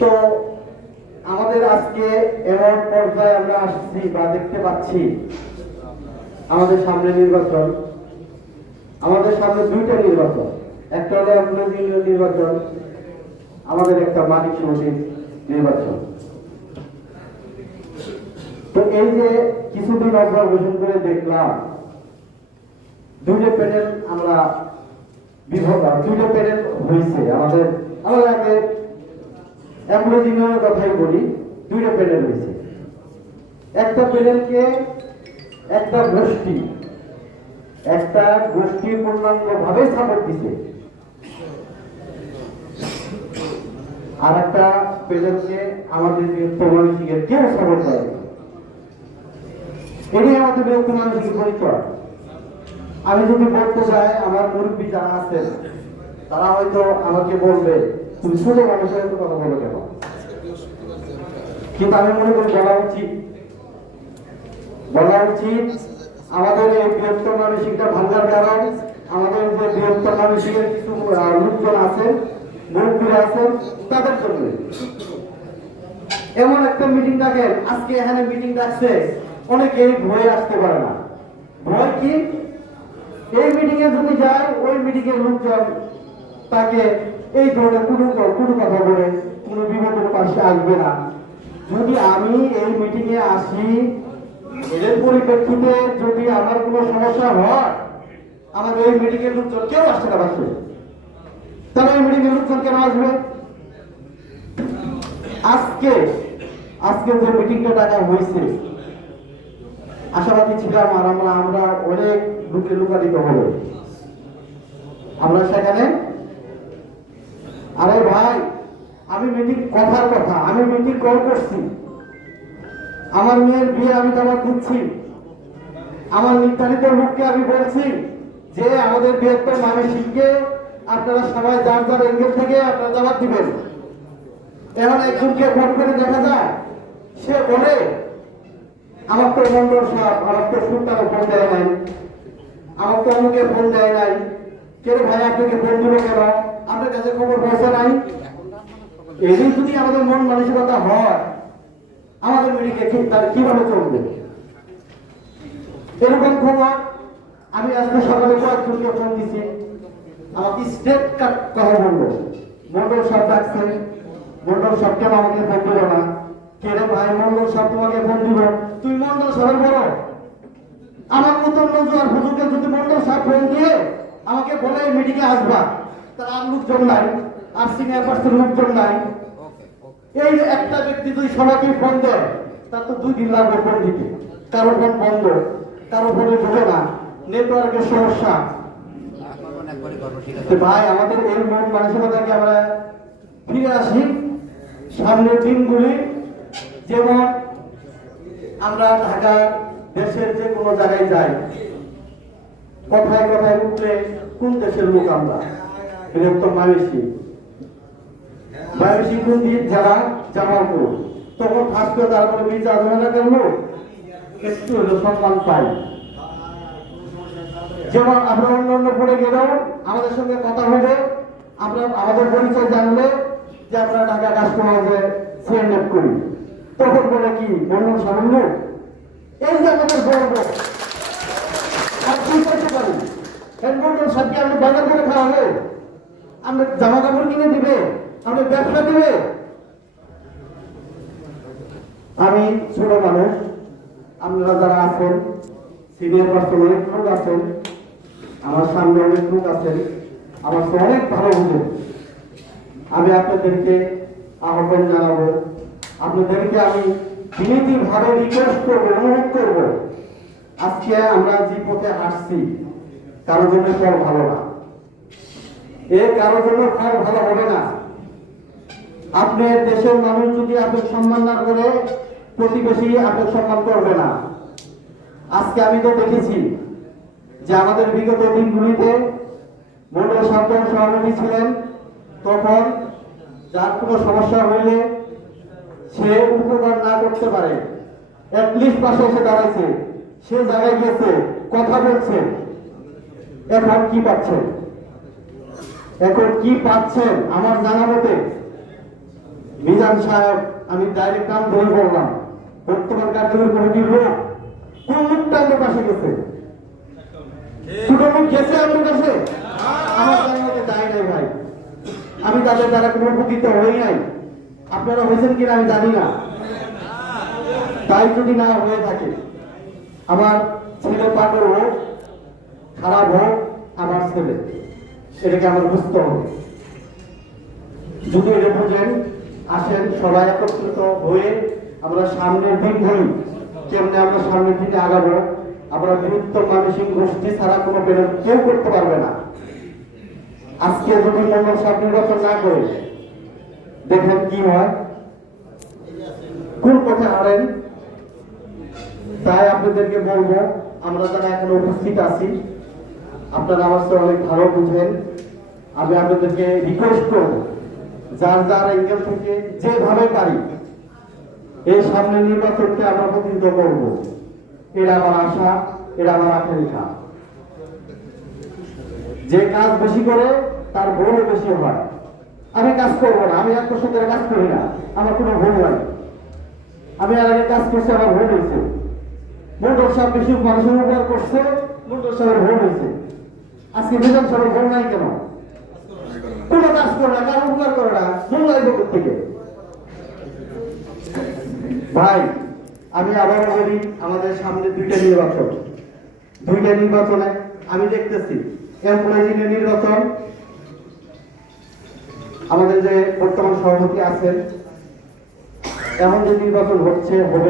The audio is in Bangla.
তো আমাদের আজকে এমন পর্যায়ে আমরা আসছি বা দেখতে পাচ্ছি আমাদের সামনে নির্বাচন। আমাদের সামনে দুইটা নির্বাচন। একটা হলো এমপ্লয়িজ ইউনিয়ন নির্বাচন, আমাদের একটা মালিক সমিতির নির্বাচন। তো এই যে কিছুদিন অবজারভেশন করে দেখলাম, দুইটা প্যানেল আমরা বিভাগ দুইটা প্যানেল হয়েছে আমাদের। আমাদের আগে ইউনিয়নের কথাই বলি, দুইটা প্যানেল হয়েছে। একটা প্যানেলকে একটা গোষ্ঠী একটা গোষ্ঠী পূর্ণাঙ্গ ভাবে সাপোর্ট দিছে। আর একটা প্যানেলকে আমাদের মানসিকের কেউ সাপোর্ট করে এটাই আমাদের বৃহত্তর মানসিক পরিচয়। আমি যদি বলতে চাই, আমার মুরব্বী যারা আছেন, তারা হয়তো আমাকে বলবে তুমি ছোট মানুষের সাথে কথা বলো কেন? কিন্তু আমি মনে করি বলা উচিত। বলা উচিত আমাদের এই বৃহত্তর মানসিকটা ভাঙার কারণ, আমাদের যে বৃহত্তর মানসিকের কিছু লোকজন আছে মুরব্বীরা আছেন তাদের জন্য। এমন একটা মিটিং ডাকেন আজকে এখানে মিটিং ডাকছে অনেকেই ভয়ে আসতে পারে না। ভয় কি? এই মিটিং এ যদি যায়, ওই মিটিং এর লোকজন তাকে এই ধরনের কোনো কোনো কথা বলে কোনো বিপদের পাশে আসবে না। যদি আমি এই মিটিং এ আসি, এদের পরিপ্রেক্ষিতে যদি আমার কোনো সমস্যা হয়, আমাদের এই মিটিং এর লোকজন কেউ আসছে না পাশে তাহলে এই মিটিং এর লোকজন কেন আসবে? আজকে আজকে যে মিটিংটা ডাকা হয়েছে, আশাবাদী ছিলাম আর আমরা আমরা অনেক লোকে লুকাটিত হলো আমরা সেখানে আরে ভাই, আমি মিটিং কথার কথা, আমি মিটিং কল করছি। আমার মেয়ের বিয়ে আমি তোমার দিচ্ছি। আমার নির্ধারিত লোককে আমি বলছি যে, আমাদের বৃহত্তর মানসিককে আপনারা সবাই যার যার এঙ্গেল থেকে আপনারা জবাব দিবেন। এখন একজনকে ফোন করে দেখা যায় সে বলে, আমার তো মন্ডল সাহেব, আমার তো সুলতান ফোন দেয় নাই। আমার তো অমুকে ফোন দেয় নাই। কে রে ভাই, আপনাকে ফোন দিল কেন? আপনার কাছে খবর পয়সা নাই। এই যদি আমাদের মন মানসিকতা হয়, আমাদের মেডিকে ঠিক তার কীভাবে চলবে? এরকম খবর আমি আজকে সকালে কয়েকজনকে ফোন দিছি। আমাকে স্টেট কাট কথা বলব মন্ডল সাহেব ডাকছে। মন্ডল সাহেব কেন আমাকে ফোন দিল না? কে ভাই, মন্ডল সাহেব তোমাকে ফোন দিল? তুই মন্ডল সাহেব বলো আমার মতন নজর হুজুরকে যদি মন্ডল সাহেব ফোন দিয়ে আমাকে বলে মিটিংয়ে আসবা। তার আর লোকজন নাই আর সিনিয়র পার্সন লোকজন নাই। এই যে একটা ব্যক্তি যদি সবাইকে ফোন দেয় তার তো দুই দিন লাগবে ফোন দিতে। কারও ফোন বন্ধ কারও ফোনে ঢুকে না। নেটওয়ার্কের সমস্যা। ভাই আমাদের এই মন মানসিকতাকে আমরা ফিরে আসি? সামনের দিনগুলি যেমন আমরা ঢাকা দেশের যে কোনো জায়গায় যাই কথায় কথায় উঠলে কোন দেশের লোক আমরা? বৃহত্তম মানসিক বায়োসি কোন যারা জামালপুর তখন ফার্স্ট তারপরে মির্জা আজম এলাকার লোক একটু হলো সম্মান পাই যেমন আমরা অন্য অন্য পড়ে গেলেও আমাদের সঙ্গে কথা হবে আমরা আমাদের পরিচয় জানলে যে আমরা ঢাকা কাস্টমারে সিএনএফ করি। তখন বলে কি মন্ডল সামান্য এই যে আমাদের গর্ব আর কি করতে পারি? হেডমন্ডল সাথে আমরা বাজার করে খাওয়া হবে আমরা জামা কাপড় কিনে দিবে, আমরা ব্যবসা দিবে। আমি ছোট মানুষ, আপনারা যারা আছেন সিনিয়র পার্সন অনেক লোক আছেন, আমার সামনে অনেক লোক আছেন, আমার তো অনেক ভালো হুজুর আমি আপনাদেরকে আহ্বান জানাব, আপনাদেরকে আমি বিনীতি ভাবে রিকোয়েস্ট করব, অনুরোধ করব। আজকে আমরা যে পথে আসছি কারোর জন্য ভালো না। এ জন্য ভালো হবে না। দেশের সম্মান না করে, প্রতিবেশী সম্মান না। আজকে আমি তো দেখেছি যে আমাদের বিগত দিনগুলিতে সভাপতি ছিলেন, তখন যার কোনো সমস্যা হইলে সে উপকার না করতে পারে। পাশে এসে দাঁড়াইছে। সে জায়গায় গেছে কথা বলছে। এখন কি পাচ্ছেন এখন কি পাচ্ছেন আমার জানা মতে? মিজান সাহেব, আমি ডাইরেক্ট নাম ধরে বললাম, বর্তমান কার্যকরী কমিটির লোক কোন লোকটা আমার গেছে? গেছে আমার কাছে আমার জানা মতো যাই নাই ভাই। আমি তাদের দ্বারা কোনো উপকৃত হই নাই। আপনারা হয়েছেন কিনা আমি জানি না। তাই যদি না হয়ে থাকে, আমার ছেলে পাগল হোক, খারাপ হোক, আমার ছেলে। এটাকে আমরা বুঝতে হবে। যদি এটা বুঝেন আসেন, সবাই একত্রিত হয়ে আমরা সামনের দিন ধরি। কেমনে আমরা সামনের দিকে আগাবো? আমরা বিরুদ্ধ মানসিক গোষ্ঠী ছাড়া কোনো প্রেরণ কেউ করতে পারবে না। আজকে যদি মঙ্গল সাহেব নির্বাচন না করে, দেখেন কি হয়? কোন পথে হারেন তাই আপনাদেরকে বলব, আমরা যারা এখানে উপস্থিত আছি আপনারা আমার সাথে অনেক ভালো বুঝেন আমি আপনাদেরকে রিকোয়েস্ট করব, যার যার এঙ্গেল থেকে যেভাবে পারি, এই সামনে নির্বাচনকে আমরা প্রতিনিধিত্ব করব। এটা আমার আশা, এটা আমার আকাঙ্ক্ষা। যে কাজ বেশি করে, তার ভুলও বেশি হয়। আমি কাজ করব না, আমি এক বছর ধরে কাজ করি না, আমার কোনো ভুল নাই। আমি আর আগে কাজ করছি, আমার ভুল হয়েছে। মন্ডল সাহেব বেশি মানুষের উপকার করছে মন্ডল সাহেবের ভুল হয়েছে। আজকে বেতন ভুল নাই কেন? কাজ করে না, কারও উপকার করে না থেকে ভাই, আমি আবার বলি, আমাদের সামনে দুইটা নির্বাচন। দুইটা নির্বাচনে আমি দেখতেছি, এমপ্লয়ি নির্বাচন, আমাদের যে বর্তমান সভাপতি আছেন, এখন যে নির্বাচন হচ্ছে, হবে